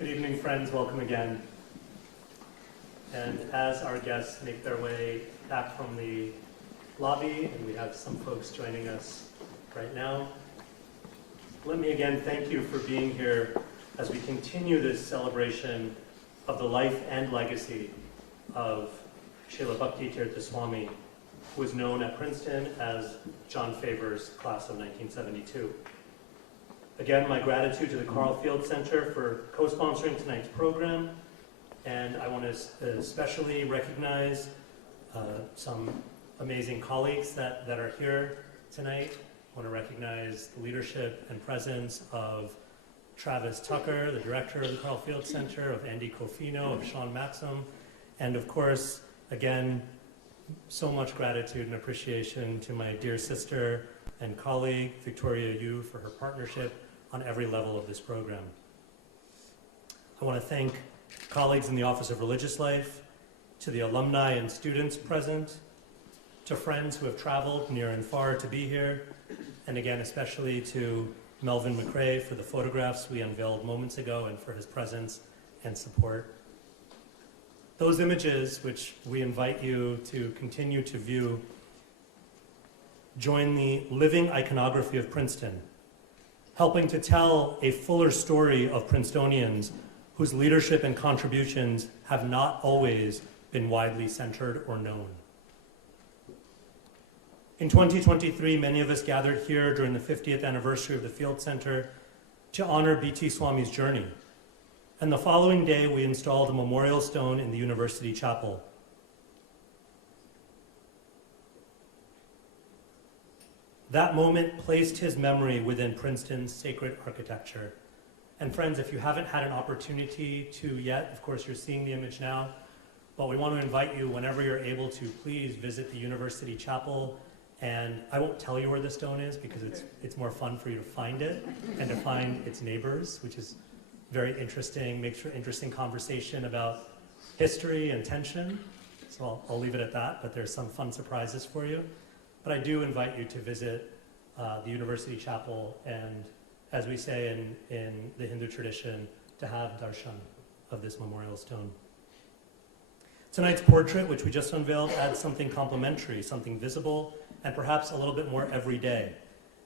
Good evening, friends. Welcome again. And as our guests make their way back from the lobby, and we have some folks joining us right now, let me again thank you for being here as we continue this celebration of the life and legacy of Srila Bhakti Tirtha Swami, who was known at Princeton as John Faber's class of 1972. Again, my gratitude to the Carl Field Center for co-sponsoring tonight's program, and I want to especially recognize some amazing colleagues that are here tonight. I want to recognize the leadership and presence of Travis Tucker, the director of the Carl Field Center, of Andy Cofino, of Sean Maxim, and of course, again, so much gratitude and appreciation to my dear sister and colleague, Victoria Yu, for her partnership on every level of this program. I want to thank colleagues in the Office of Religious Life, to the alumni and students present, to friends who have traveled near and far to be here, and again, especially to Melvin McRae for the photographs we unveiled moments ago and for his presence and support. Those images, which we invite you to continue to view, join the living iconography of Princeton, helping to tell a fuller story of Princetonians whose leadership and contributions have not always been widely centered or known. In 2023, many of us gathered here during the 50th anniversary of the Field Center to honor B.T. Swami's journey. And the following day, we installed a memorial stone in the University Chapel. That moment placed his memory within Princeton's sacred architecture. And friends, if you haven't had an opportunity to yet, of course you're seeing the image now, but we want to invite you, whenever you're able to, please visit the University Chapel. And I won't tell you where the stone is because it's more fun for you to find it and to find its neighbors, which is very interesting, makes for interesting conversation about history and tension. So I'll leave it at that, but there's some fun surprises for you. But I do invite you to visit the University Chapel and, as we say in the Hindu tradition, to have darshan of this memorial stone. Tonight's portrait, which we just unveiled, adds something complementary, something visible, and perhaps a little bit more everyday,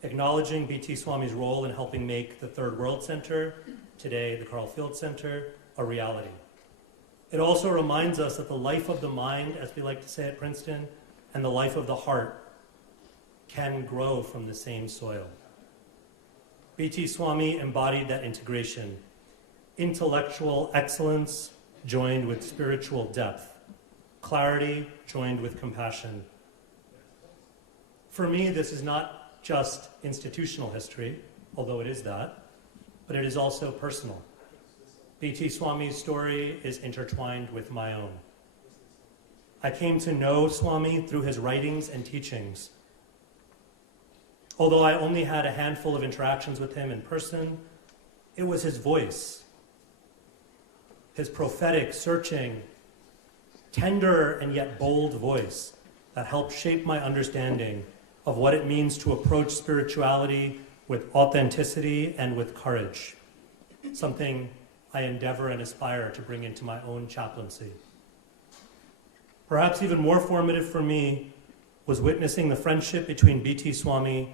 acknowledging B.T. Swami's role in helping make the Third World Center, today the Carl Field Center, a reality. It also reminds us that the life of the mind, as we like to say at Princeton, and the life of the heart can grow from the same soil. B.T. Swami embodied that integration, intellectual excellence joined with spiritual depth, clarity joined with compassion. For me, this is not just institutional history, although it is that, but it is also personal. B.T. Swami's story is intertwined with my own. I came to know Swami through his writings and teachings. Although I only had a handful of interactions with him in person, it was his voice, his prophetic, searching, tender and yet bold voice that helped shape my understanding of what it means to approach spirituality with authenticity and with courage, something I endeavor and aspire to bring into my own chaplaincy. Perhaps even more formative for me was witnessing the friendship between B.T. Swami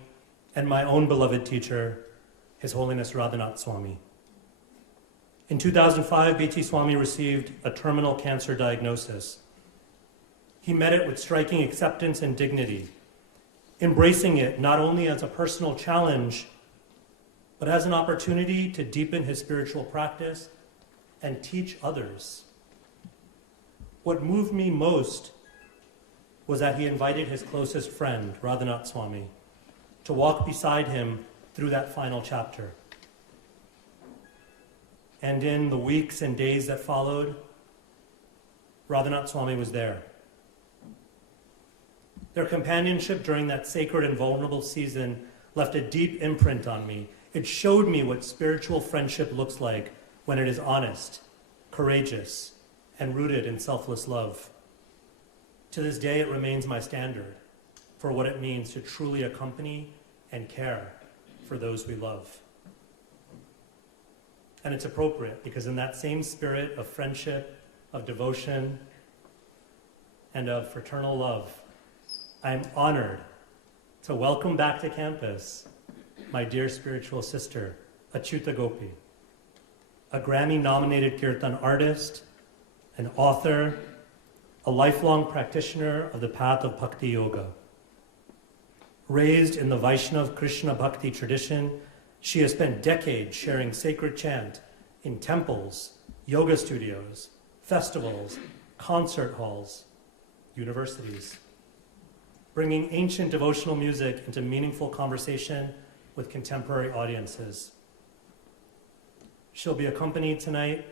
and my own beloved teacher, His Holiness Radhanath Swami. In 2005, B.T. Swami received a terminal cancer diagnosis. He met it with striking acceptance and dignity, embracing it not only as a personal challenge, but as an opportunity to deepen his spiritual practice and teach others. What moved me most was that he invited his closest friend, Radhanath Swami, to walk beside him through that final chapter. And in the weeks and days that followed, Radhanath Swami was there. Their companionship during that sacred and vulnerable season left a deep imprint on me. It showed me what spiritual friendship looks like when it is honest, courageous, and rooted in selfless love. To this day, it remains my standard for what it means to truly accompany and care for those we love. And it's appropriate because in that same spirit of friendship, of devotion, and of fraternal love, I'm honored to welcome back to campus my dear spiritual sister, Acyuta Gopi, a Grammy-nominated kirtan artist, an author, a lifelong practitioner of the path of Bhakti Yoga. Raised in the Vaishnav Krishna Bhakti tradition, she has spent decades sharing sacred chant in temples, yoga studios, festivals, concert halls, universities, bringing ancient devotional music into meaningful conversation with contemporary audiences. She'll be accompanied tonight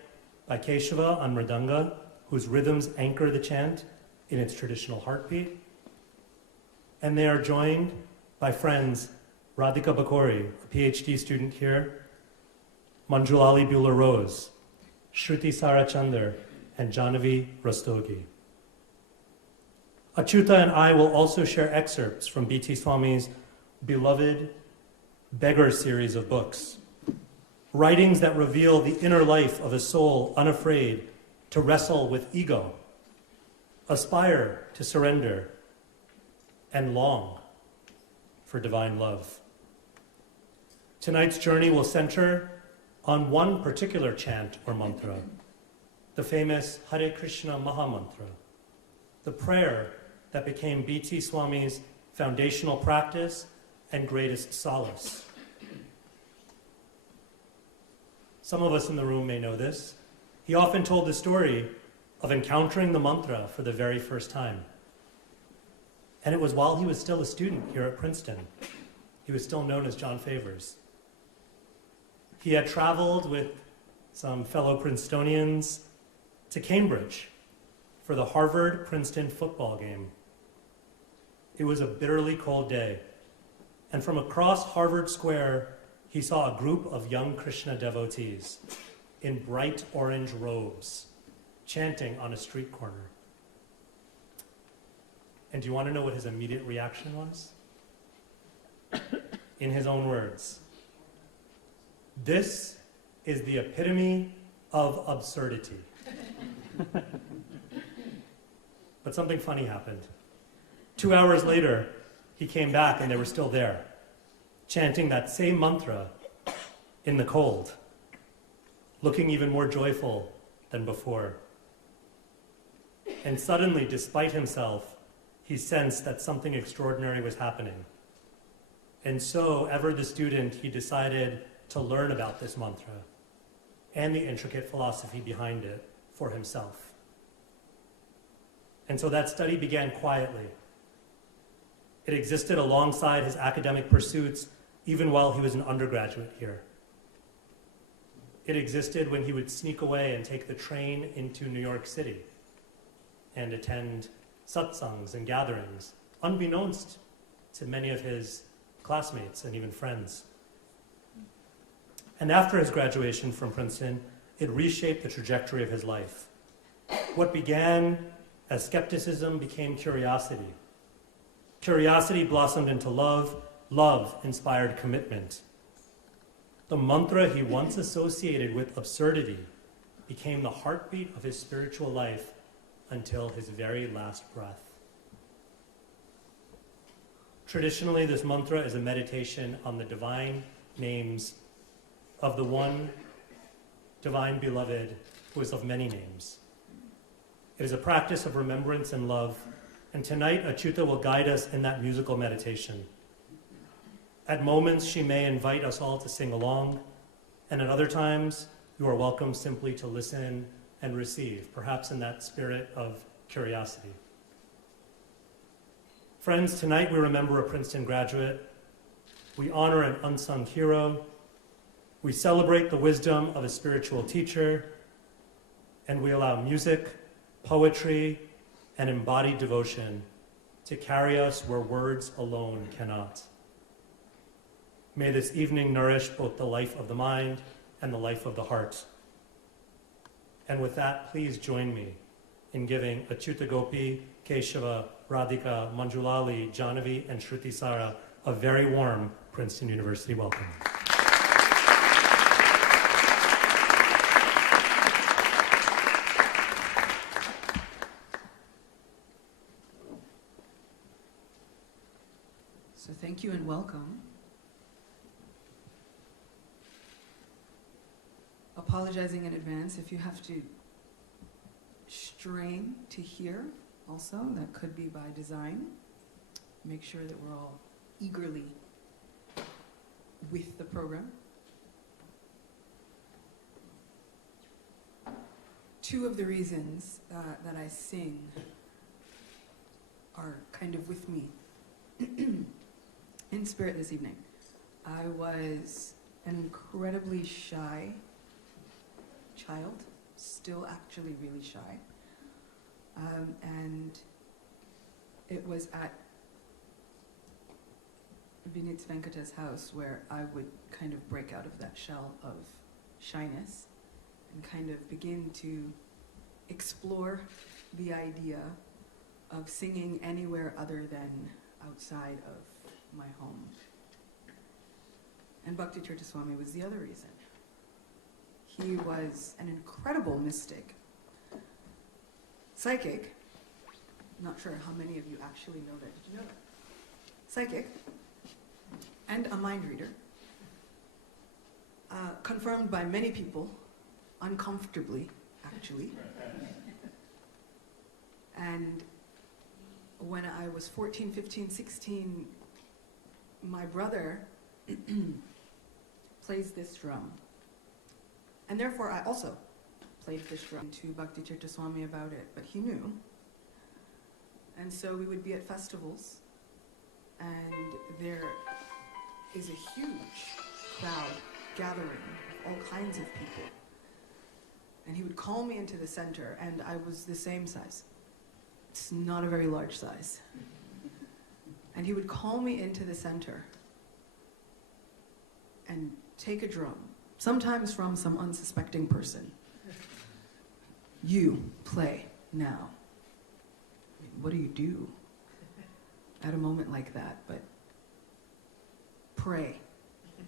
by Keshava on mridanga, whose rhythms anchor the chant in its traditional heartbeat. And they are joined by friends Radhika Bakori, a PhD student here, Manjulali Buehler-Rose, Shruti Sarachandar, and Jahnavi Rastogi. Acyuta and I will also share excerpts from B.T. Swami's beloved Beggar series of books, writings that reveal the inner life of a soul unafraid to wrestle with ego, aspire to surrender, and long for divine love. Tonight's journey will center on one particular chant or mantra, the famous Hare Krishna Mahamantra, the prayer that became B.T. Swami's foundational practice and greatest solace. Some of us in the room may know this. He often told the story of encountering the mantra for the very first time. And it was while he was still a student here at Princeton. He was still known as John Favors. He had traveled with some fellow Princetonians to Cambridge for the Harvard-Princeton football game. It was a bitterly cold day, and from across Harvard Square, he saw a group of young Krishna devotees in bright orange robes, chanting on a street corner. And do you want to know what his immediate reaction was? In his own words, "This is the epitome of absurdity." But something funny happened. 2 hours later, he came back and they were still there, chanting that same mantra in the cold, looking even more joyful than before. And suddenly, despite himself, he sensed that something extraordinary was happening. And so, ever the student, he decided to learn about this mantra and the intricate philosophy behind it for himself. And so that study began quietly. It existed alongside his academic pursuits, even while he was an undergraduate here. It existed when he would sneak away and take the train into New York City and attend satsangs and gatherings, unbeknownst to many of his classmates and even friends. And after his graduation from Princeton, it reshaped the trajectory of his life. What began as skepticism became curiosity. Curiosity blossomed into love. Love inspired commitment. The mantra he once associated with absurdity became the heartbeat of his spiritual life until his very last breath. Traditionally, this mantra is a meditation on the divine names of the one divine beloved who is of many names. It is a practice of remembrance and love, and tonight Acyuta will guide us in that musical meditation. At moments, she may invite us all to sing along, and at other times, you are welcome simply to listen and receive, perhaps in that spirit of curiosity. Friends, tonight we remember a Princeton graduate. We honor an unsung hero. We celebrate the wisdom of a spiritual teacher, and we allow music, poetry, and embodied devotion to carry us where words alone cannot. May this evening nourish both the life of the mind and the life of the heart. And with that, please join me in giving Acyuta Gopi, Keshava, Radhika, Manjulali, Jahnavi, and Shruti Sara a very warm Princeton University welcome. Thank you and welcome. Apologizing in advance if you have to strain to hear also, that could be by design. Make sure that we're all eagerly with the program. Two of the reasons that I sing are kind of with me in spirit this evening. I was an incredibly shy child, still actually really shy. And it was at Vinit Venkata's house where I would kind of break out of that shell of shyness and kind of begin to explore the idea of singing anywhere other than outside of my home. And Bhakti Tirtha Swami was the other reason. He was an incredible mystic, psychic. Not sure how many of you actually know that. Did you know that? Psychic and a mind reader, confirmed by many people, uncomfortably, actually. And when I was 14, 15, 16, my brother plays this drum. And therefore I also played this drum to Bhakti Tirtha Swami about it, but he knew. And so we would be at festivals, and there is a huge crowd gathering of all kinds of people. And he would call me into the center, and I was the same size. It's not a very large size. And he would call me into the center and take a drum, sometimes from some unsuspecting person. You play now. I mean, what do you do at a moment like that? But pray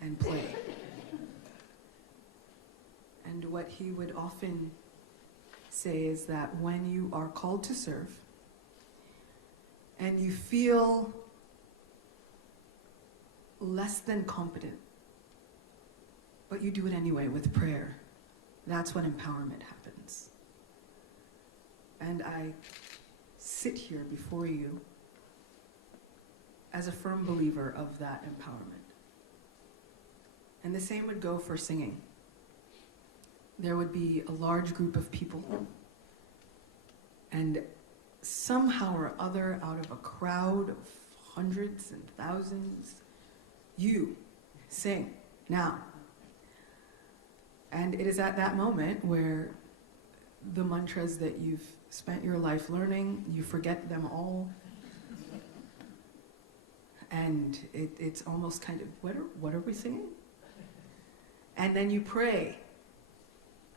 and play. And what he would often say is that when you are called to serve and you feel less than competent, but you do it anyway with prayer, that's when empowerment happens. And I sit here before you as a firm believer of that empowerment. And the same would go for singing. There would be a large group of people, and somehow or other, out of a crowd of hundreds and thousands, you sing now. And it is at that moment where the mantras that you've spent your life learning, you forget them all. And it's almost kind of, what are we singing? And then you pray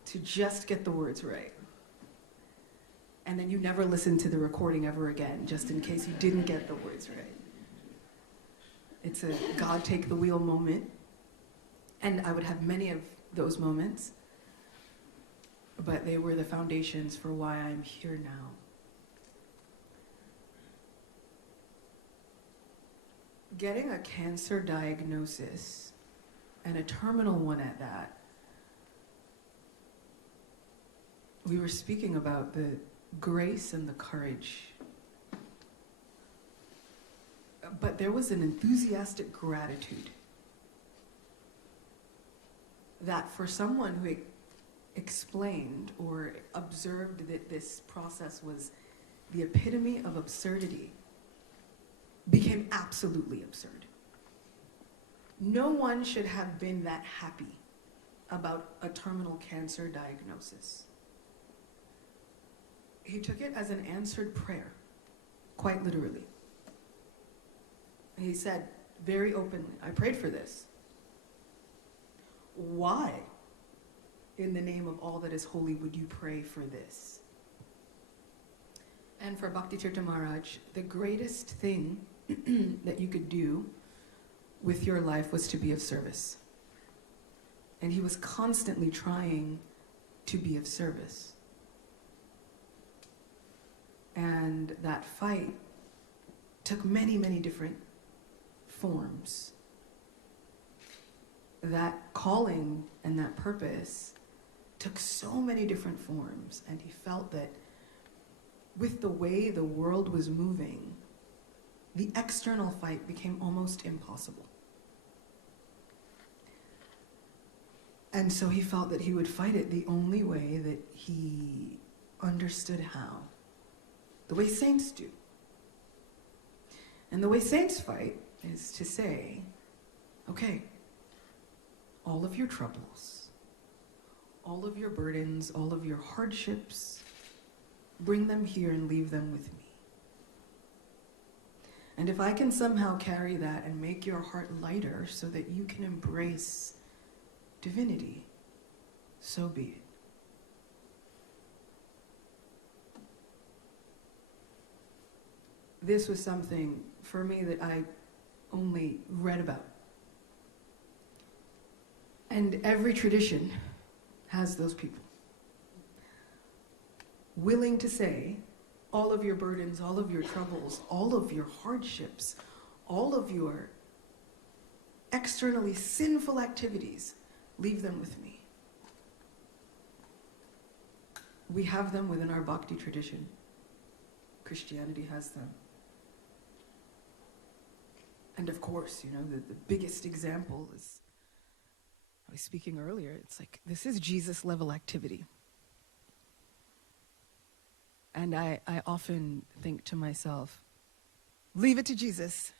to just get the words right. And then you never listen to the recording ever again, just in case you didn't get the words right. It's a God take the wheel moment. And I would have many of those moments, but they were the foundations for why I'm here now. Getting a cancer diagnosis, and a terminal one at that, we were speaking about the grace and the courage. But there was an enthusiastic gratitude that for someone who explained or observed that this process was the epitome of absurdity, became absolutely absurd. No one should have been that happy about a terminal cancer diagnosis. He took it as an answered prayer, quite literally. He said very openly, I prayed for this. Why, in the name of all that is holy, would you pray for this? And for Bhakti Tirtha Maharaj, the greatest thing that you could do with your life was to be of service. And he was constantly trying to be of service. And that fight took many, many different forms. That calling and that purpose took so many different forms, and he felt that with the way the world was moving, the external fight became almost impossible. And so he felt that he would fight it the only way that he understood how. The way saints do. And the way saints fight is to say, okay, all of your troubles, all of your burdens, all of your hardships, bring them here and leave them with me. And if I can somehow carry that and make your heart lighter so that you can embrace divinity, so be it. This was something for me that I only read about. And every tradition has those people. Willing to say, all of your burdens, all of your troubles, all of your hardships, all of your externally sinful activities, leave them with me. We have them within our Bhakti tradition. Christianity has them. And of course, the biggest example is, I was speaking earlier, it's like, this is Jesus level activity. And I often think to myself, leave it to Jesus.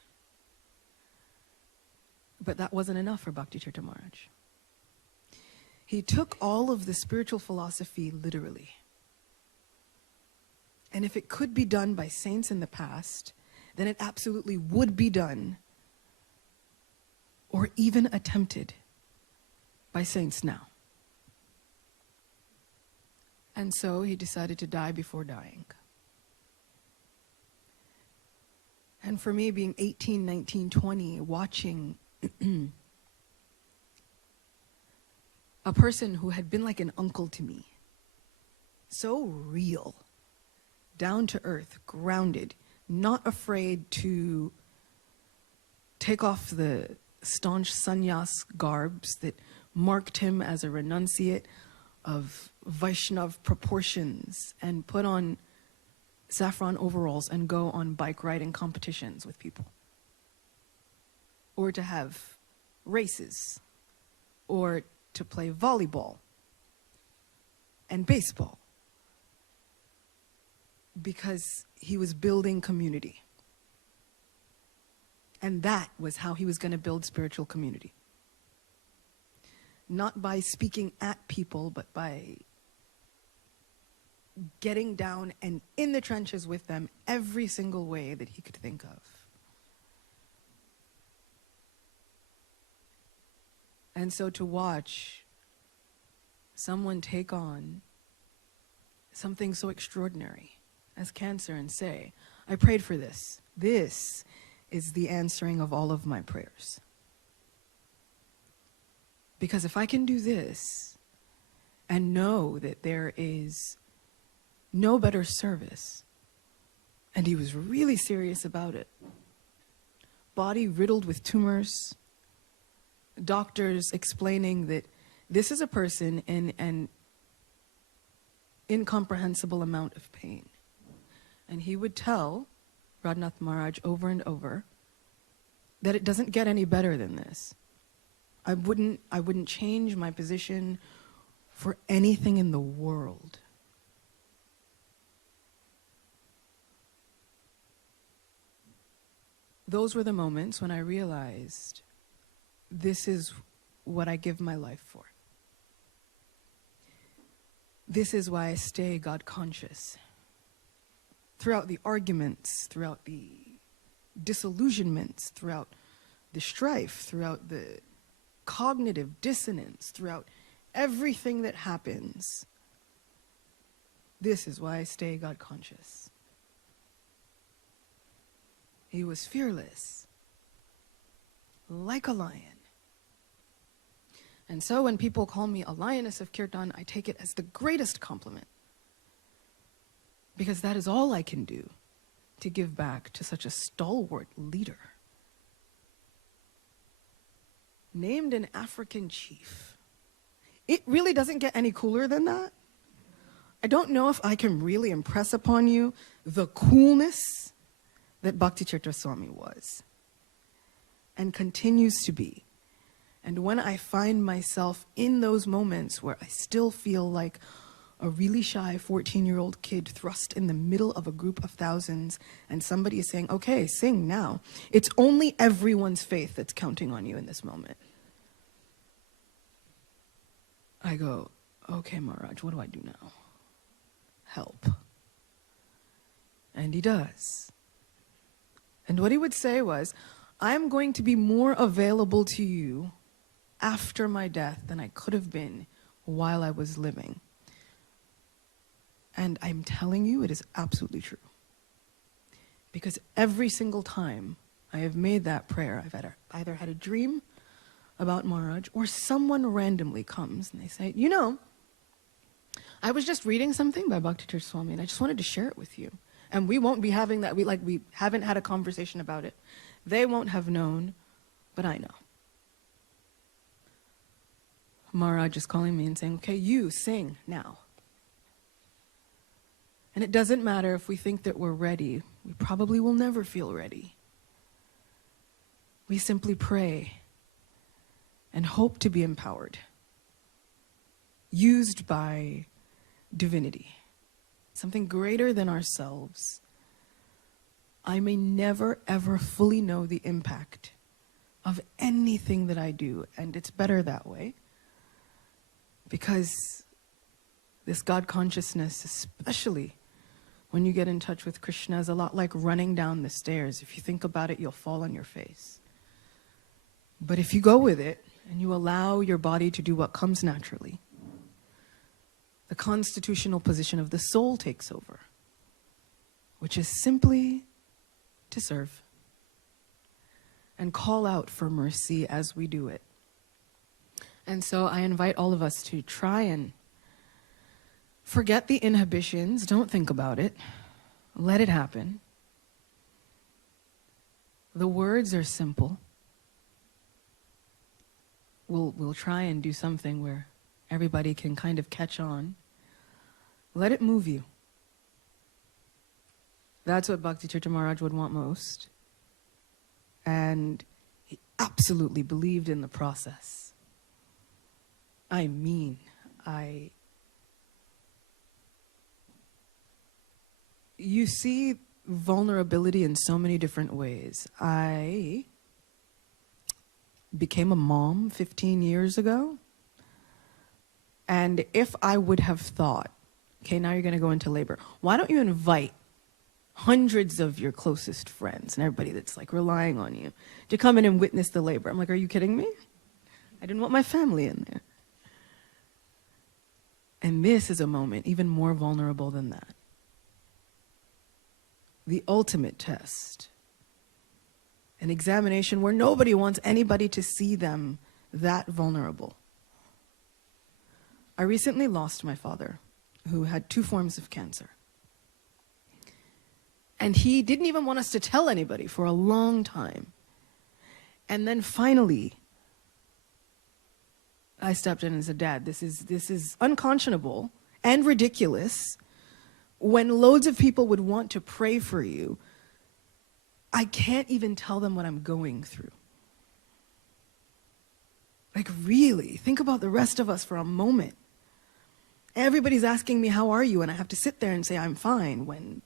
But that wasn't enough for Bhakti Tirtha Maharaj. He took all of the spiritual philosophy literally. And if it could be done by saints in the past, then it absolutely would be done, or even attempted, by saints now. And so he decided to die before dying. And for me, being 18, 19, 20, watching a person who had been like an uncle to me, so real, down to earth, grounded, not afraid to take off the staunch sannyas garbs that marked him as a renunciate of Vaishnav proportions, and put on saffron overalls and go on bike riding competitions with people. Or to have races, or to play volleyball and baseball, because he was building community. And that was how he was going to build spiritual community. Not by speaking at people, but by getting down and in the trenches with them every single way that he could think of. And so to watch someone take on something so extraordinary as cancer and say, I prayed for this. This is the answering of all of my prayers. Because if I can do this and know that there is no better service, and he was really serious about it, body riddled with tumors, doctors explaining that this is a person in an incomprehensible amount of pain. And he would tell Radhanath Maharaj over and over that it doesn't get any better than this. I wouldn't change my position for anything in the world. Those were the moments when I realized this is what I give my life for. This is why I stay God conscious. Throughout the arguments, throughout the disillusionments, throughout the strife, throughout the cognitive dissonance, throughout everything that happens, this is why I stay God conscious. He was fearless, like a lion. And so when people call me a lioness of kirtan, I take it as the greatest compliment. Because that is all I can do to give back to such a stalwart leader. named an African chief. It really doesn't get any cooler than that. I don't know if I can really impress upon you the coolness that Bhakti Tirtha Swami was and continues to be. And when I find myself in those moments where I still feel like a really shy 14-year-old kid thrust in the middle of a group of thousands and somebody is saying, okay, sing now. It's only everyone's faith that's counting on you in this moment. I go, okay, Maharaj, what do I do now? Help. And he does. And what he would say was, I'm going to be more available to you after my death than I could have been while I was living. And I'm telling you, it is absolutely true. Because every single time I have made that prayer, I've either had a dream about Maharaj, or someone randomly comes and they say, you know, I was just reading something by Bhakti Tirtha Swami and I just wanted to share it with you. And we won't be having that, we haven't had a conversation about it. They won't have known, but I know. Maharaj is calling me and saying, okay, you sing now. And it doesn't matter if we think that we're ready. We probably will never feel ready. We simply pray and hope to be empowered, used by divinity, something greater than ourselves. I may never, ever fully know the impact of anything that I do, and it's better that way, because this God consciousness, especially when you get in touch with Krishna, is a lot like running down the stairs. If you think about it, you'll fall on your face. But if you go with it, and you allow your body to do what comes naturally, the constitutional position of the soul takes over, which is simply to serve and call out for mercy as we do it. And so I invite all of us to try and forget the inhibitions. Don't think about it. Let it happen. The words are simple. We'll try and do something where everybody can kind of catch on. Let it move you. That's what Bhakti Tirtha Maharaj would want most. And he absolutely believed in the process. I mean, you see vulnerability in so many different ways. I became a mom 15 years ago. And if I would have thought, okay, now you're going to go into labor, why don't you invite hundreds of your closest friends and everybody that's like relying on you to come in and witness the labor? I'm like, are you kidding me? I didn't want my family in there. And this is a moment even more vulnerable than that. The ultimate test. An examination where nobody wants anybody to see them that vulnerable. I recently lost my father, who had 2 forms of cancer. And he didn't even want us to tell anybody for a long time. And then finally, I stepped in and said, Dad, this is unconscionable and ridiculous. When loads of people would want to pray for you, I can't even tell them what I'm going through. Like, really, think about the rest of us for a moment. Everybody's asking me, how are you? And I have to sit there and say, I'm fine, when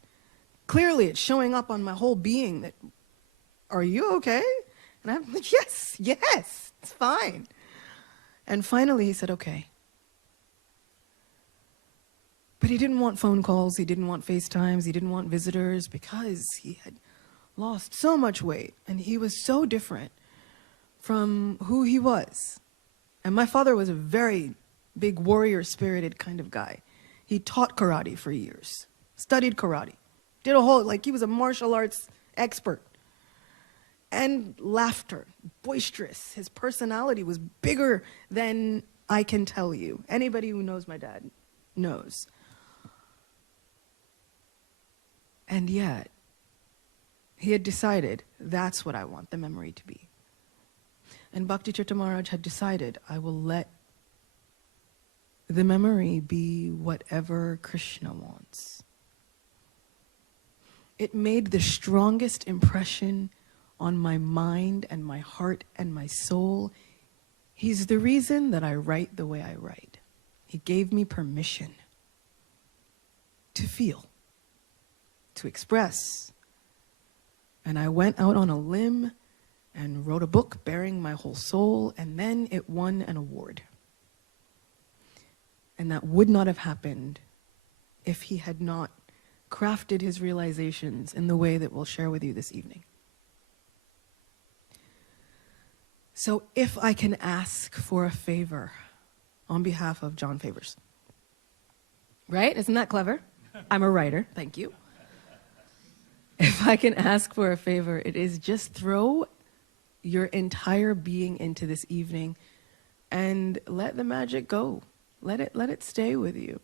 clearly it's showing up on my whole being that, are you okay? And I'm like, yes, it's fine. And finally he said, okay. But he didn't want phone calls, he didn't want FaceTimes, he didn't want visitors, because he had lost so much weight and he was so different from who he was. And my father was a very big warrior-spirited kind of guy. He taught karate for years, studied karate, did a whole, like he was a martial arts expert. And laughter, boisterous. His personality was bigger than I can tell you. Anybody who knows my dad knows. And yet, he had decided, that's what I want the memory to be. And Bhakti Tirtha Maharaj had decided, I will let the memory be whatever Krishna wants. It made the strongest impression on my mind and my heart and my soul. He's the reason that I write the way I write. He gave me permission to feel, to express. And I went out on a limb and wrote a book bearing my whole soul, and then it won an award. And that would not have happened if he had not crafted his realizations in the way that we'll share with you this evening. So if I can ask for a favor on behalf of John Favors. Right? Isn't that clever? I'm a writer, thank you. If I can ask for a favor, it is just throw your entire being into this evening and let the magic go. Let it stay with you.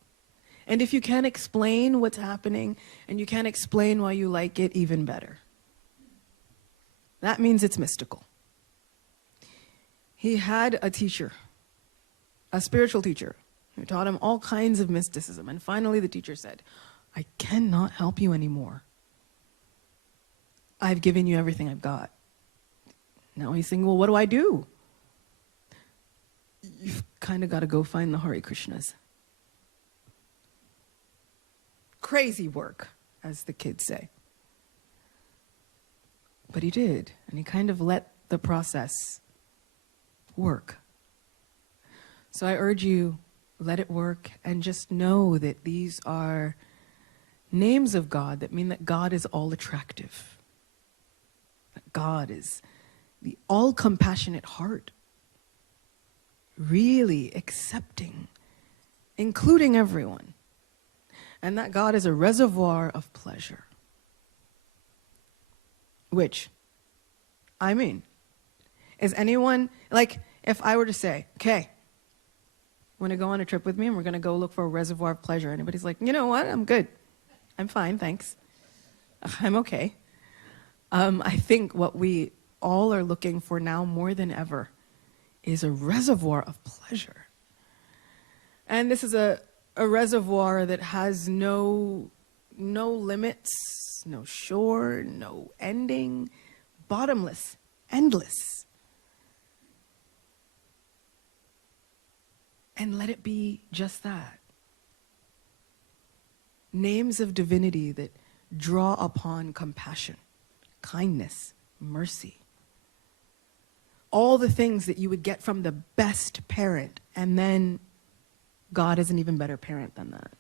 And if you can't explain what's happening and you can't explain why you like it, even better. That means it's mystical. He had a teacher, a spiritual teacher, who taught him all kinds of mysticism. And finally the teacher said, I cannot help you anymore. I've given you everything I've got. Now he's saying, well, what do I do? You've kind of got to go find the Hare Krishnas. Crazy work, as the kids say. But he did, and he kind of let the process work. So I urge you, let it work, and just know that these are names of God that mean that God is all attractive. That God is the all-compassionate heart, really accepting, including everyone. And that God is a reservoir of pleasure. Which, I mean, is anyone, like, if I were to say, okay, want to go on a trip with me and we're going to go look for a reservoir of pleasure. Anybody's like, you know what, I'm good. I'm fine, thanks. I'm okay. I think what we all are looking for now more than ever is a reservoir of pleasure. And this is a reservoir that has no limits, no shore, no ending, bottomless, endless. And let it be just that. Names of divinity that draw upon compassion, kindness, mercy. All the things that you would get from the best parent, and then God is an even better parent than that.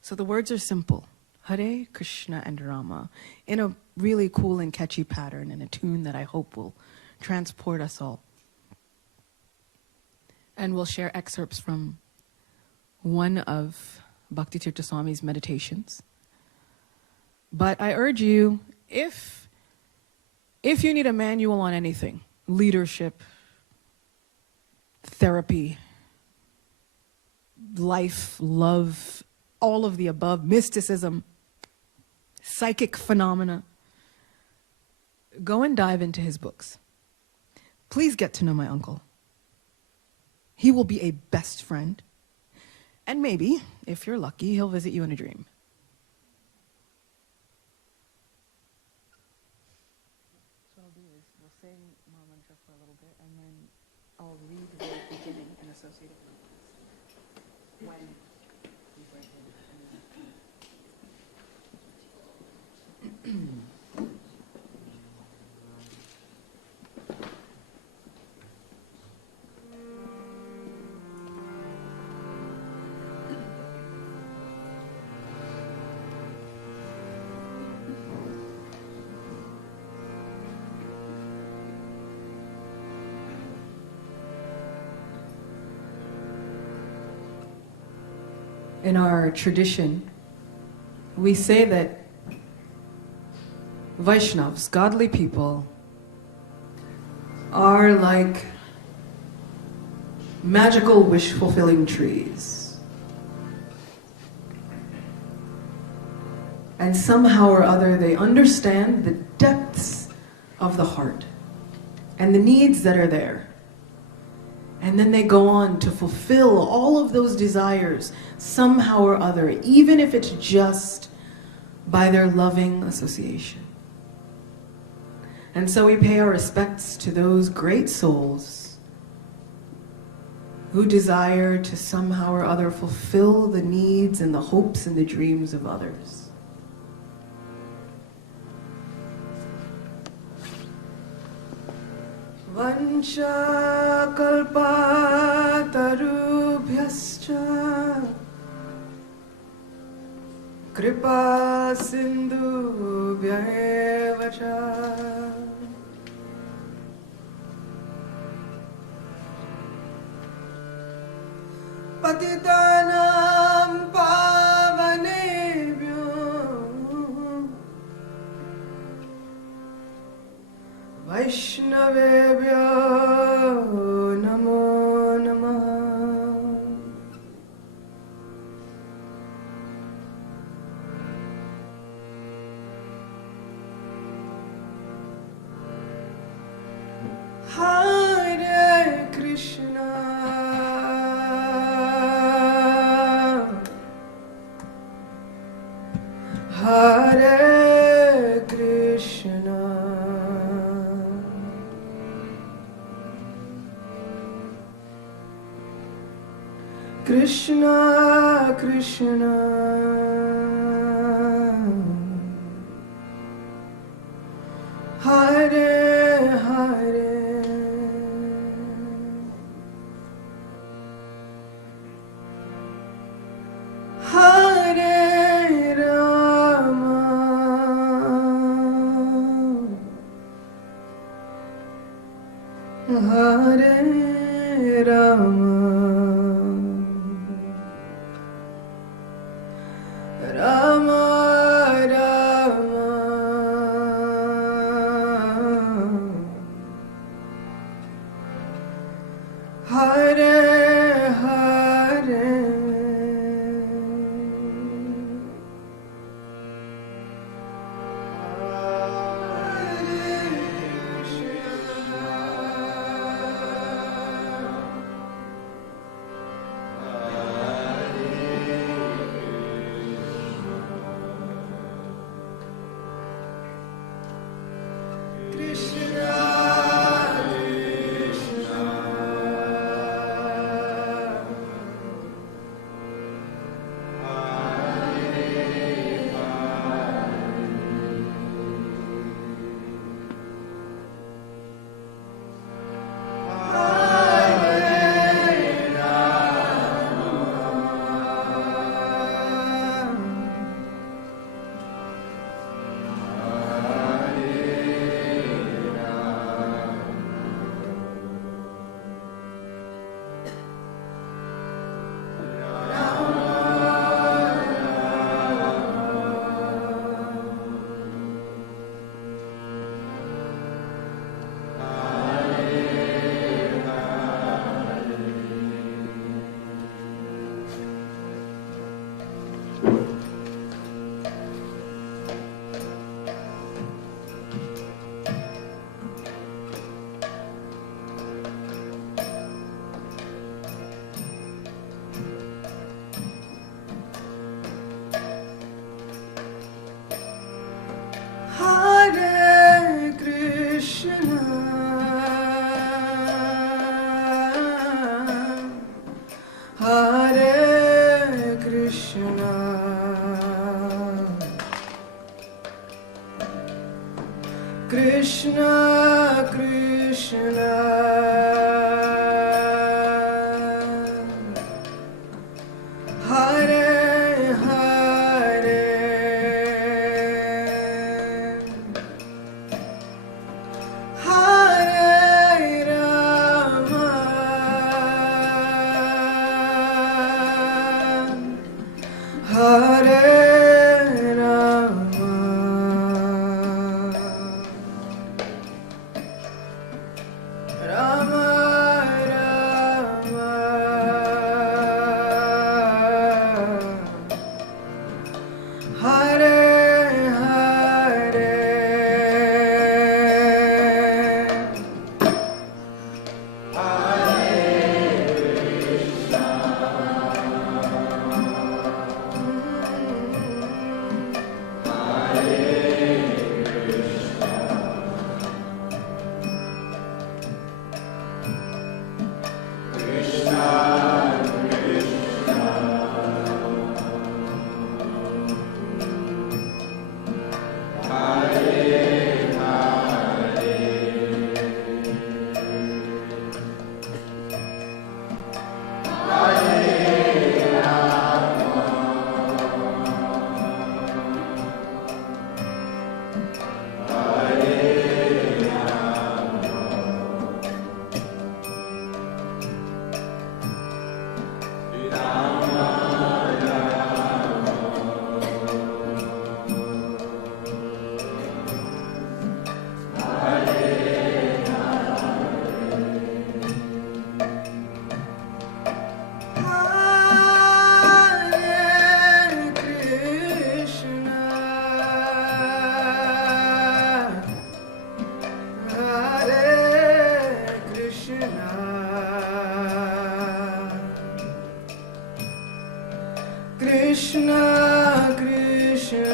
So the words are simple. Hare Krishna and Rama, in a really cool and catchy pattern, in a tune that I hope will transport us all. And we'll share excerpts from one of Bhakti Tirtha Swami's meditations. But I urge you, if you need a manual on anything, leadership, therapy, life, love, all of the above, mysticism, psychic phenomena, go and dive into his books. Please get to know my uncle. He will be a best friend. And maybe, if you're lucky, he'll visit you in a dream. So what I'll do is we'll sing Maha Mantra for a little bit, and then I'll read the beginning and associated mantras when we break in. In our tradition, we say that Vaishnavas, godly people, are like magical wish-fulfilling trees. And somehow or other they understand the depths of the heart and the needs that are there. And then they go on to fulfill all of those desires somehow or other, even if it's just by their loving association. And so we pay our respects to those great souls who desire to somehow or other fulfill the needs and the hopes and the dreams of others. Vansha kalpatarubhyascha kripa sindhubhyaeva cha patitanam pavanebhyo Vaishnavebhyo namo namah. Hare Krishna, Hare Krishna, Krishna Krishna, Hare Hare, Hare Rama, Hare Rama, Rama Rama, Hare Hare, Hare Krishna, Hare Krishna, Krishna Krishna, Hare Hare, Hare Rama, Hare Rama, Rama Rama, Hare Hare, Krishna Krishna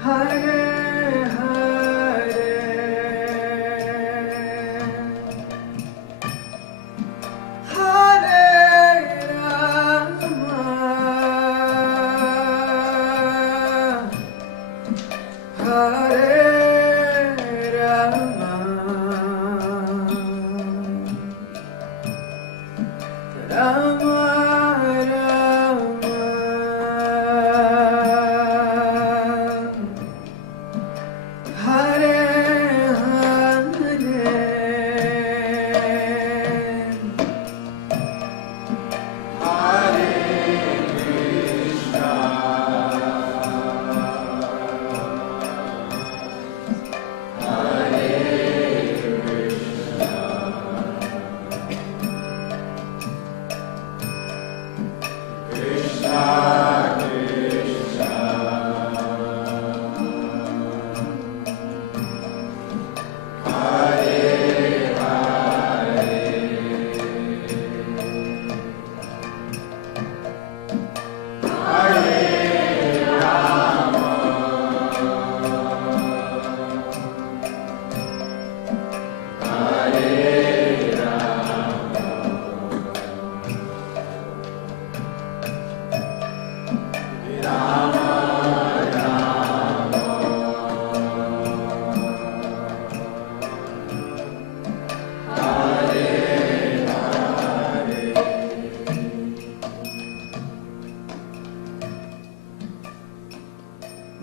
Hare Hare Hare Rama Hare Rama Rama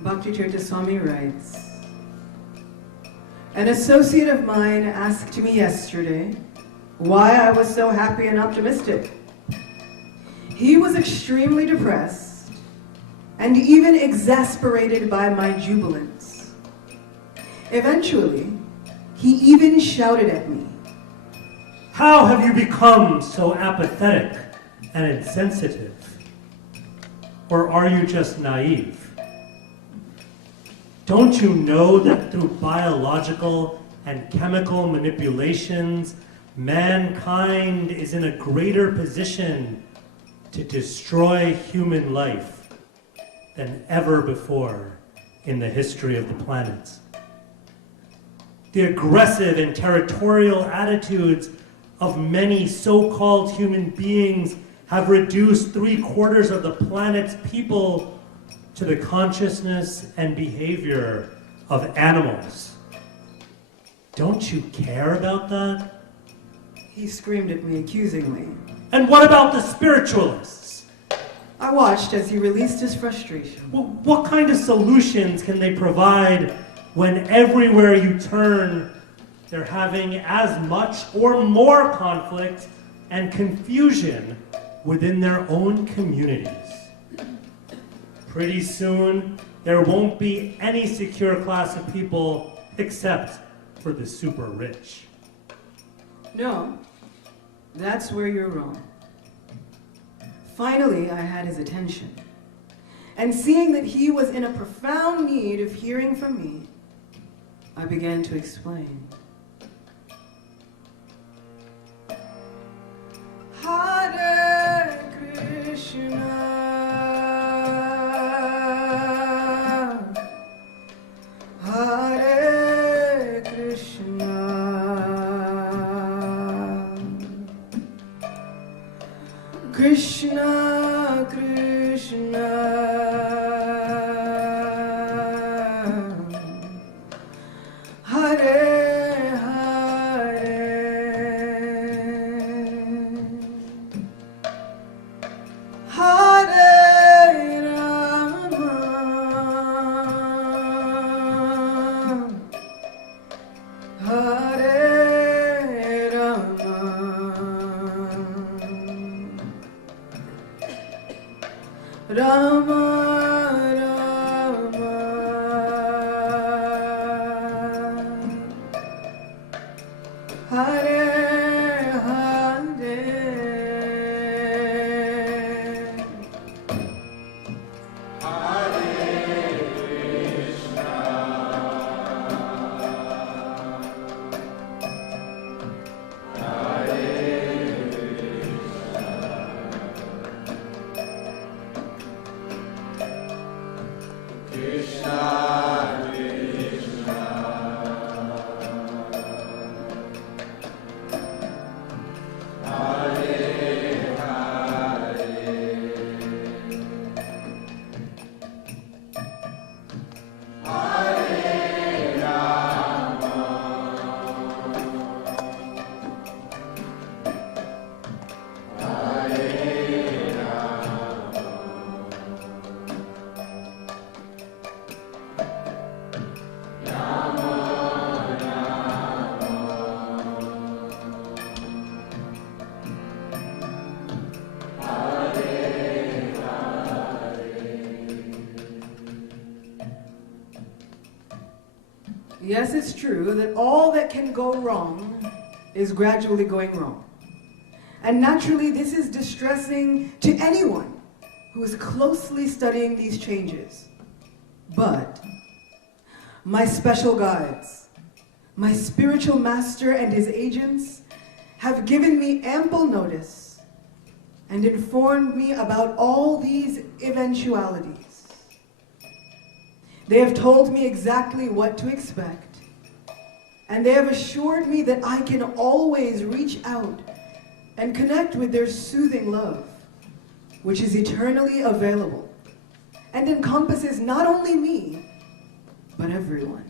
Bhakti Tirtha Swami writes, an associate of mine asked me yesterday why I was so happy and optimistic. He was extremely depressed and even exasperated by my jubilance. Eventually, he even shouted at me, "How have you become so apathetic and insensitive? Or are you just naive? Don't you know that through biological and chemical manipulations, mankind is in a greater position to destroy human life than ever before in the history of the planet? The aggressive and territorial attitudes of many so-called human beings have reduced 3/4 of the planet's people to the consciousness and behavior of animals. Don't you care about that?" He screamed at me accusingly. "And what about the spiritualists?" I watched as he released his frustration. Well, what kind of solutions can they provide when everywhere you turn, they're having as much or more conflict and confusion within their own communities? Pretty soon, there won't be any secure class of people except for the super rich. No, that's where you're wrong. Finally, I had his attention. And seeing that he was in a profound need of hearing from me, I began to explain. Hare Krishna. Hare Krishna, Krishna Krishna, Hare Hare, Hare Rama Rama Hare Hare Hare Krishna Hare Yes, it's true that all that can go wrong is gradually going wrong. And naturally, this is distressing to anyone who is closely studying these changes. But my special guides, my spiritual master and his agents have given me ample notice and informed me about all these eventualities. They have told me exactly what to expect, and they have assured me that I can always reach out and connect with their soothing love, which is eternally available and encompasses not only me, but everyone.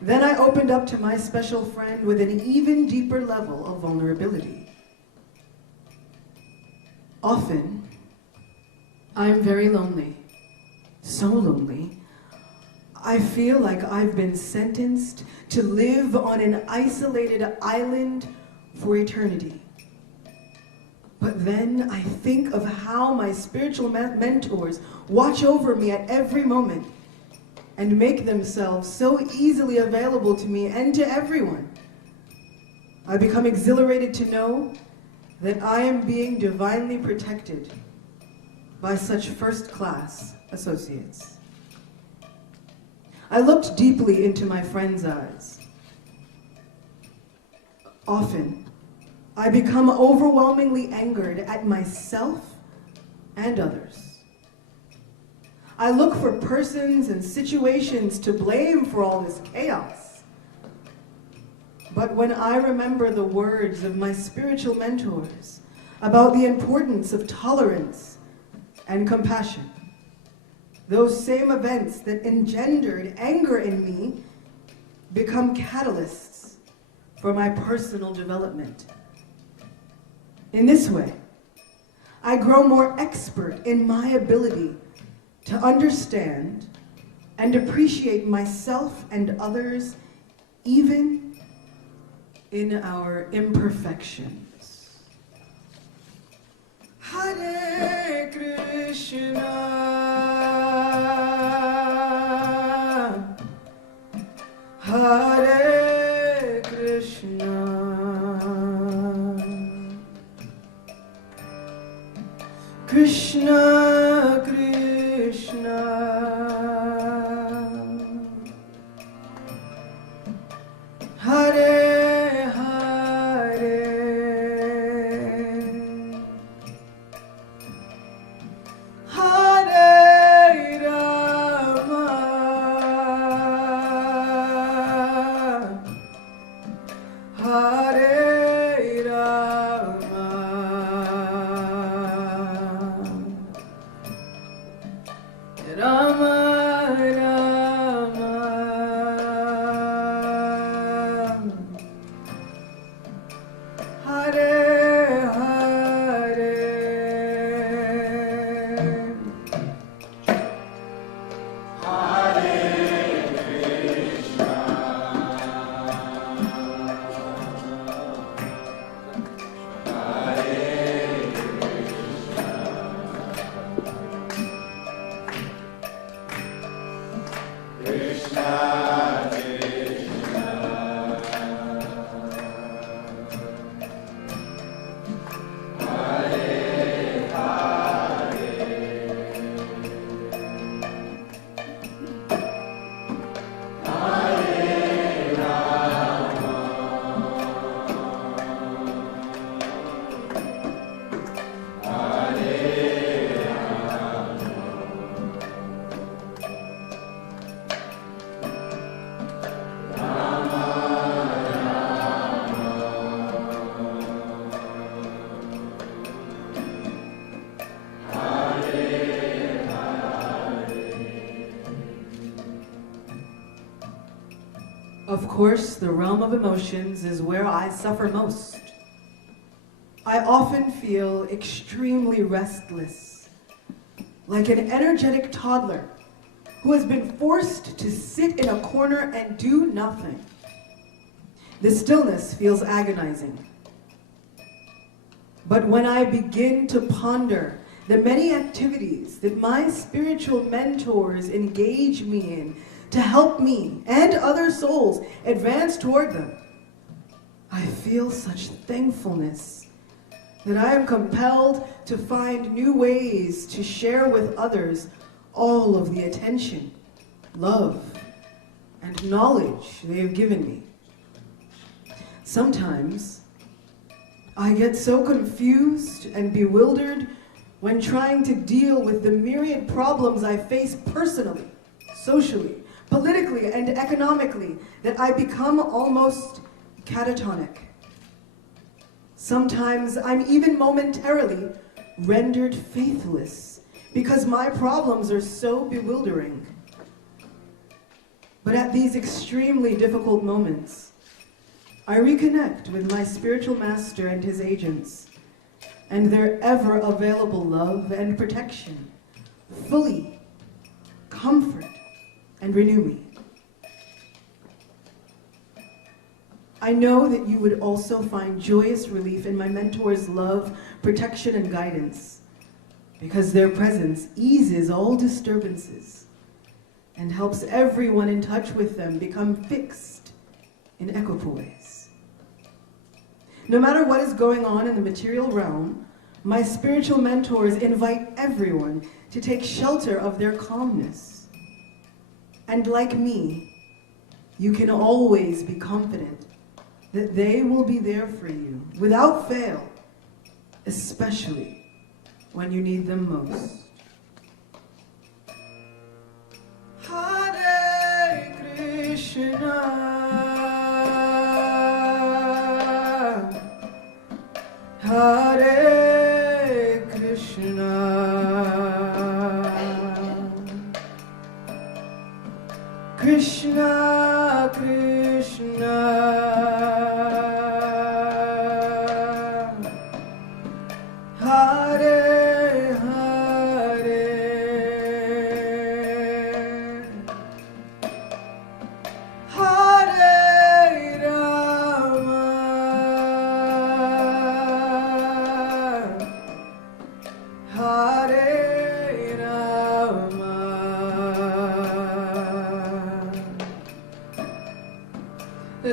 Then I opened up to my special friend with an even deeper level of vulnerability. Often, I'm very lonely, so lonely, I feel like I've been sentenced to live on an isolated island for eternity. But then I think of how my spiritual mentors watch over me at every moment and make themselves so easily available to me and to everyone. I become exhilarated to know that I am being divinely protected by such first-class associates. I looked deeply into my friend's eyes. Often, I become overwhelmingly angered at myself and others. I look for persons and situations to blame for all this chaos. But when I remember the words of my spiritual mentors about the importance of tolerance and compassion, those same events that engendered anger in me become catalysts for my personal development. In this way, I grow more expert in my ability to understand and appreciate myself and others, even in our imperfections. Hare Krishna, Hare Krishna, Krishna Krishna, Hare Hare, Hare Rama, Hare Rama, Rama Rama, Hare Hare, Hare Krishna, Krishna Krishna, Hare Hare, Hare Rama, Hare Of course, the realm of emotions is where I suffer most. I often feel extremely restless, like an energetic toddler who has been forced to sit in a corner and do nothing. The stillness feels agonizing. But when I begin to ponder the many activities that my spiritual mentors engage me in to help me and other souls advance toward them, I feel such thankfulness that I am compelled to find new ways to share with others all of the attention, love, and knowledge they have given me. Sometimes I get so confused and bewildered when trying to deal with the myriad problems I face personally, socially, politically, and economically that I become almost catatonic. Sometimes I'm even momentarily rendered faithless because my problems are so bewildering. But at these extremely difficult moments, I reconnect with my spiritual master and his agents, and their ever-available love and protection fully comfort and renew me. I know that you would also find joyous relief in my mentor's love, protection, and guidance, because their presence eases all disturbances and helps everyone in touch with them become fixed in equipoise. No matter what is going on in the material realm, my spiritual mentors invite everyone to take shelter of their calmness. And like me, you can always be confident that they will be there for you without fail, especially when you need them most. Hare Krishna, Hare Krishna, Krishna Krishna, Hare Hare, Hare Rama, Hare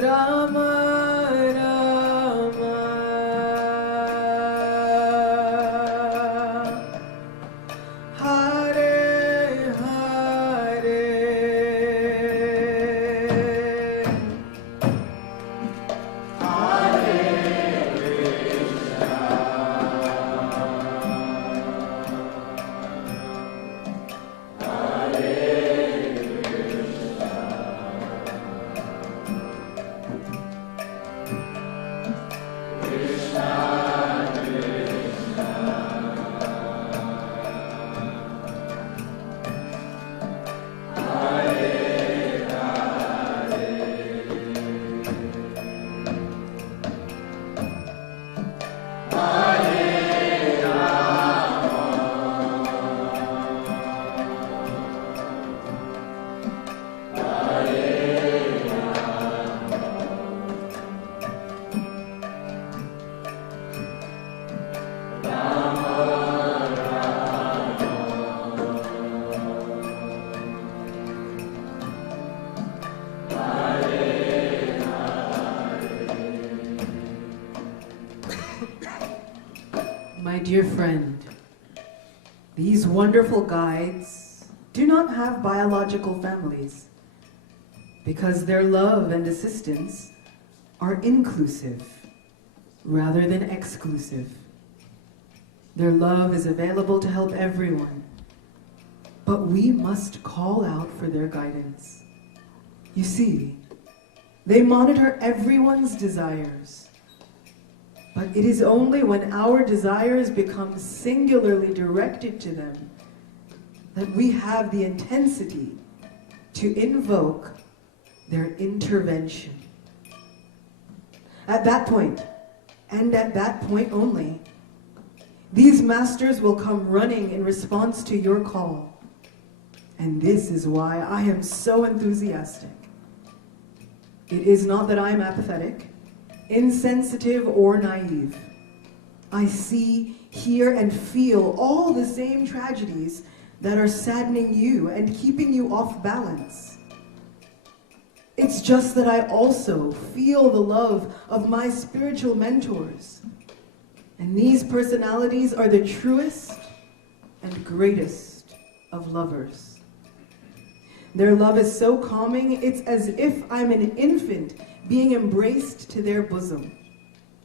Rama, Rama Rama, Hare Hare, My dear friend, these wonderful guides do not have biological families because their love and assistance are inclusive rather than exclusive. Their love is available to help everyone, but we must call out for their guidance. You see, they monitor everyone's desires. But it is only when our desires become singularly directed to them that we have the intensity to invoke their intervention. At that point, and at that point only, these masters will come running in response to your call. And this is why I am so enthusiastic. It is not that I am apathetic, insensitive, or naive. I see, hear, and feel all the same tragedies that are saddening you and keeping you off balance. It's just that I also feel the love of my spiritual mentors. And these personalities are the truest and greatest of lovers. Their love is so calming, it's as if I'm an infant being embraced to their bosom.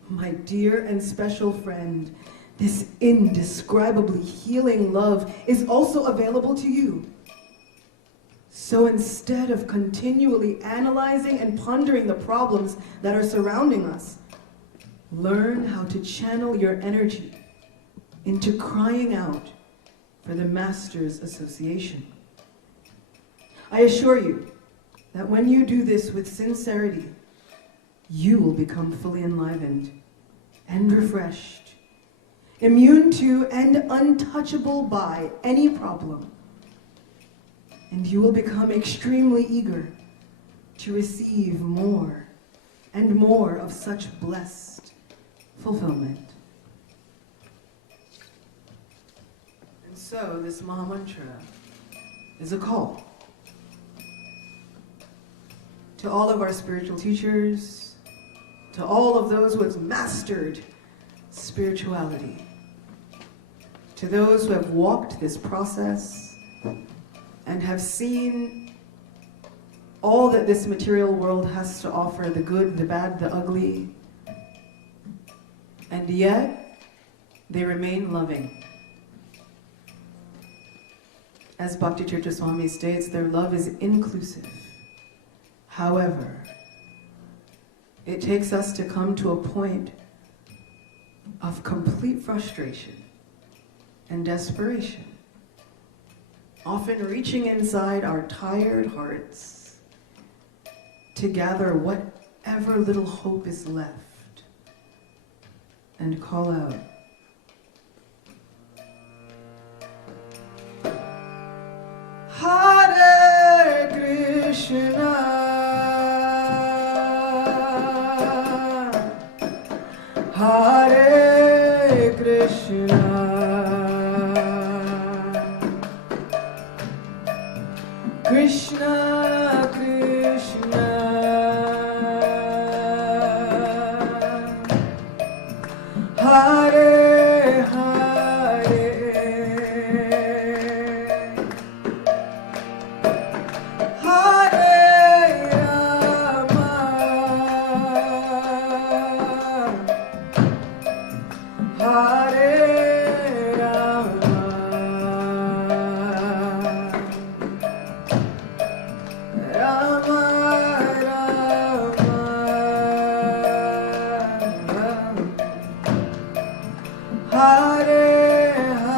My dear and special friend, this indescribably healing love is also available to you. So instead of continually analyzing and pondering the problems that are surrounding us, learn how to channel your energy into crying out for the Masters Association. I assure you that when you do this with sincerity, you will become fully enlivened and refreshed, immune to and untouchable by any problem. And you will become extremely eager to receive more and more of such blessed fulfillment. And so this Mahamantra is a call to all of our spiritual teachers, to all of those who have mastered spirituality, to those who have walked this process and have seen all that this material world has to offer, the good, the bad, the ugly, and yet they remain loving. As Bhakti Tirtha Swami states, their love is inclusive. However, it takes us to come to a point of complete frustration and desperation, often reaching inside our tired hearts to gather whatever little hope is left and call out, Hare Krishna, Hare Krishna, Krishna Krishna, Hare Hare, Hare Rama, Hare Rama, Rama Rama, Hare Hare.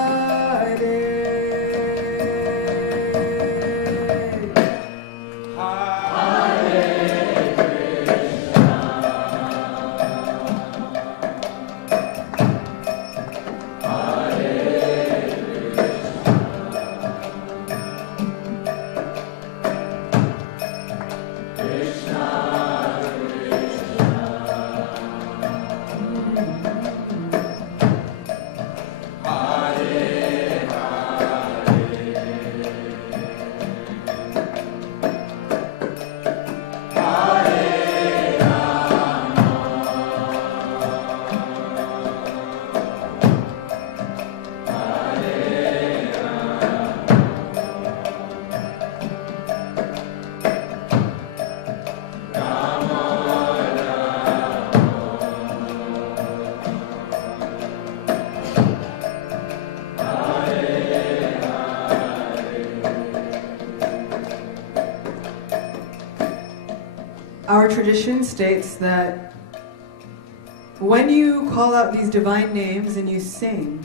Our tradition states that when you call out these divine names and you sing,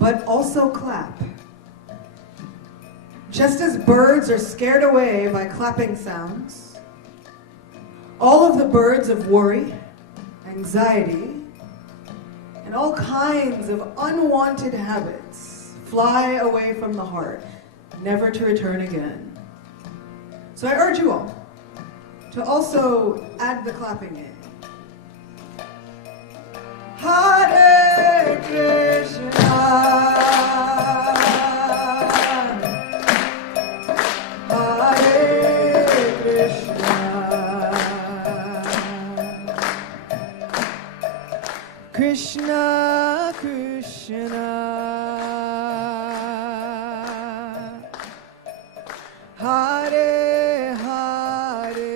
but also clap, just as birds are scared away by clapping sounds, all of the birds of worry, anxiety, and all kinds of unwanted habits fly away from the heart, never to return again. So I urge you all to also add the clapping in. Hare Krishna, Hare Krishna, Krishna Krishna Hare Hare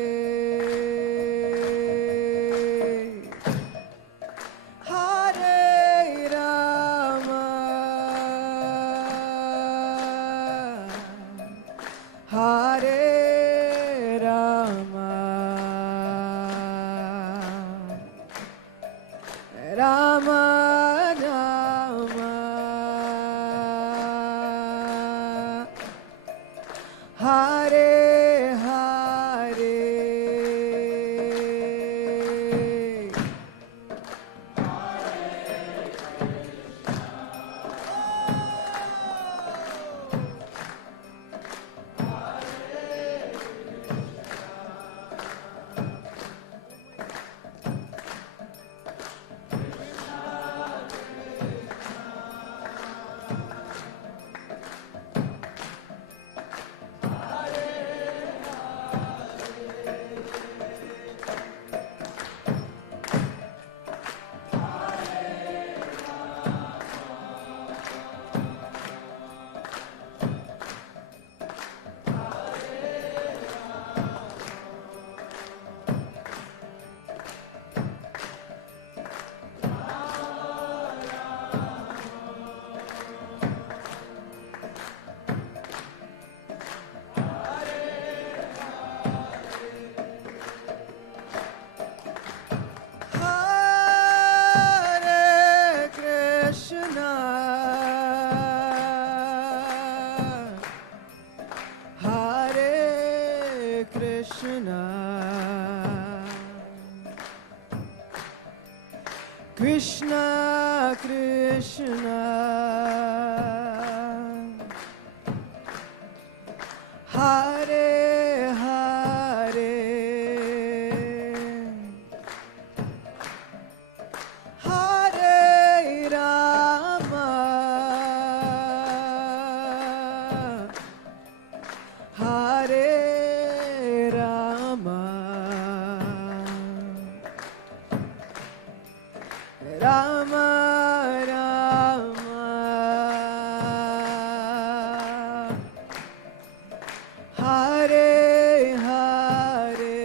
Hare Rama Hare Rama Rama Rama Hare Hare Hare Krishna Hare Krishna Krishna Krishna Hare Hare Hare Rama Hare Rama Rama Rama Hare Hare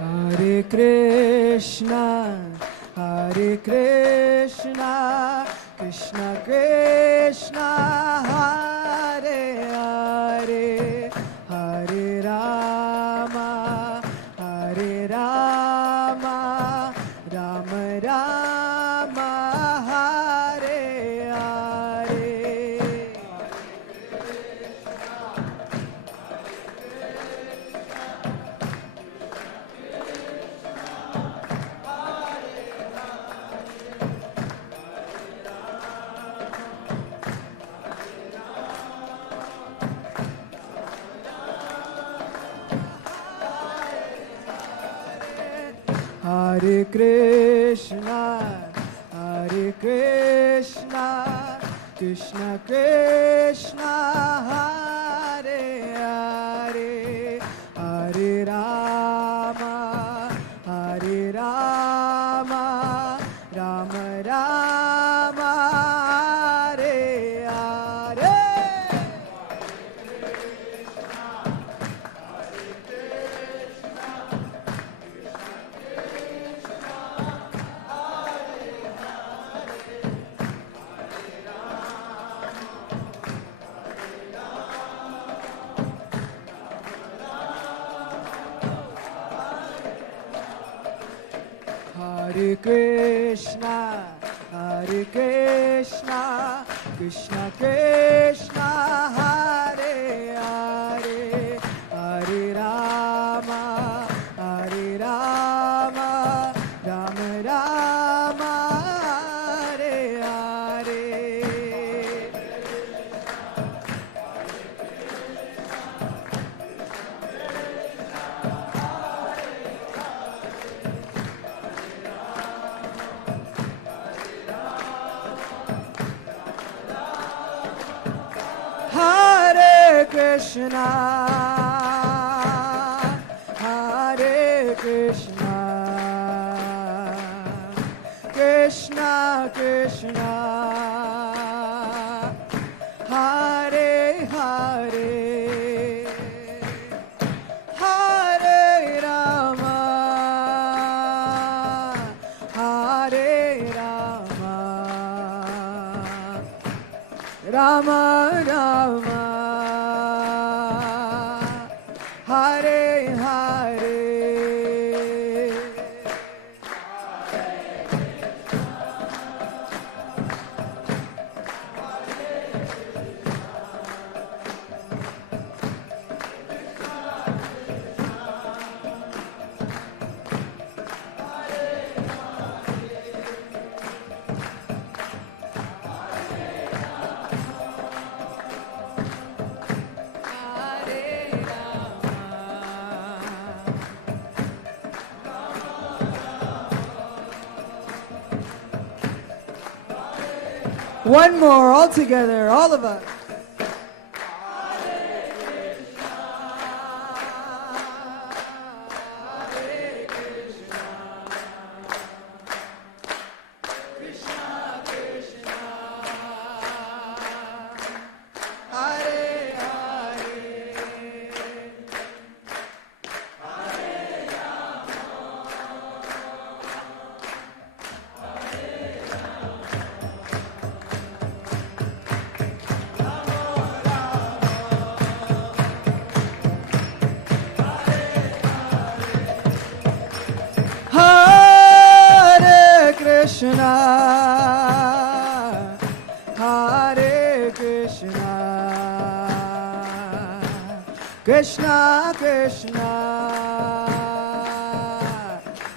Hare Krishna, Krishna Krishna, Hare Hare, Hare Rama, Rama Rama, Hare Hare. Hare Krishna, Krishna Krishna, Hare Hare, Hare Rama, Rama Rama, Hare Hare. Hare Krishna, Krishna Krishna, Hare Hare, Hare Rama, Hare Rama, Rama Rama, Hare Hare. Hare Krishna, Hare Krishna, Krishna Krishna, Hare Hare, Hare Rama, Hare Rama, Rama Rama, Hare Hare. One more, all together, all of us. Krishna, Hare Krishna, Krishna Krishna,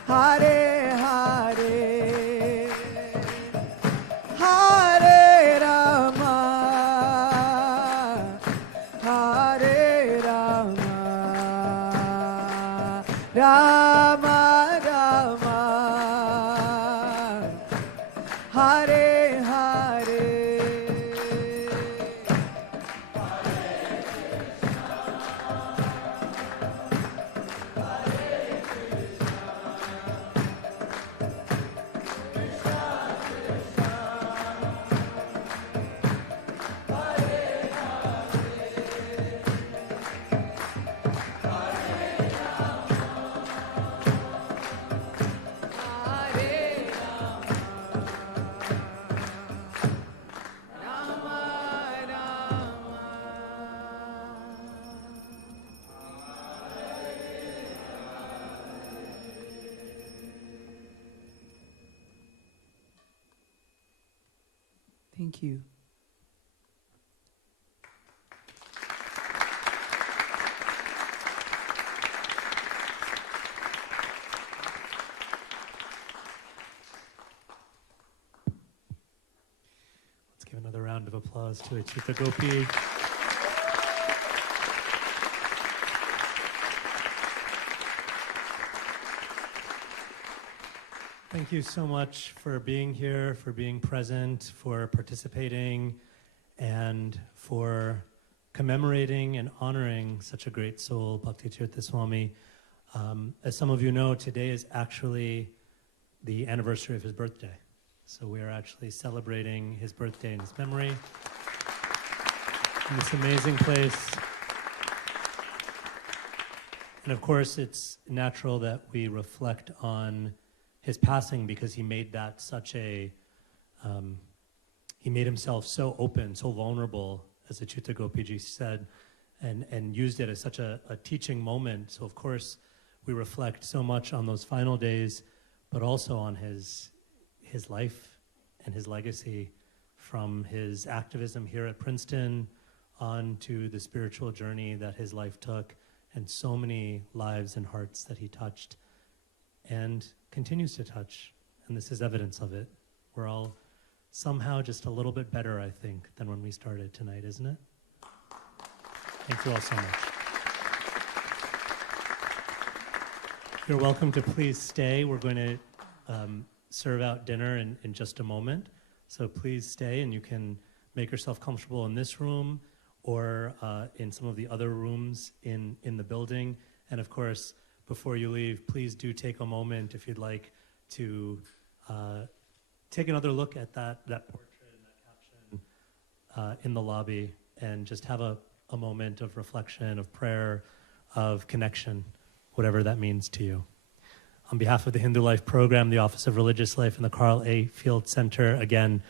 Hare Hare, Hare Rama, Hare Rama, Rama Rama, Hare Hare. Thank you. Let's give another round of applause to Acyuta Gopi. Thank you so much for being here, for being present, for participating, and for commemorating and honoring such a great soul, Bhakti Tirtha Swami. As some of you know, today is actually the anniversary of his birthday. So we are actually celebrating his birthday in his memory in this amazing place. And of course, it's natural that we reflect on his passing because he made that such a, he made himself so open, so vulnerable, as Acyuta Gopi said, and used it as such a teaching moment. So of course, we reflect so much on those final days, but also on his life and his legacy, from his activism here at Princeton on to the spiritual journey that his life took, and so many lives and hearts that he touched and continues to touch. And this is evidence of it. We're all somehow just a little bit better, I think, than when we started tonight, isn't it? Thank you all so much. You're welcome to please stay. We're going to serve out dinner in just a moment. So please stay, and you can make yourself comfortable in this room or in some of the other rooms in the building. And of course, before you leave, please do take a moment, if you'd like, to take another look at that portrait and that caption in the lobby, and just have a moment of reflection, of prayer, of connection, whatever that means to you. On behalf of the Hindu Life Program, the Office of Religious Life, and the Carl A. Field Center, again,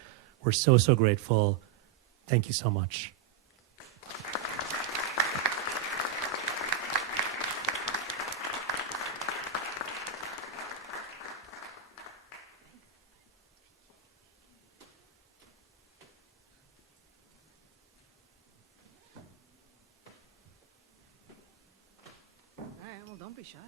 we're so, so grateful. Thank you so much. All right, well, don't be shy.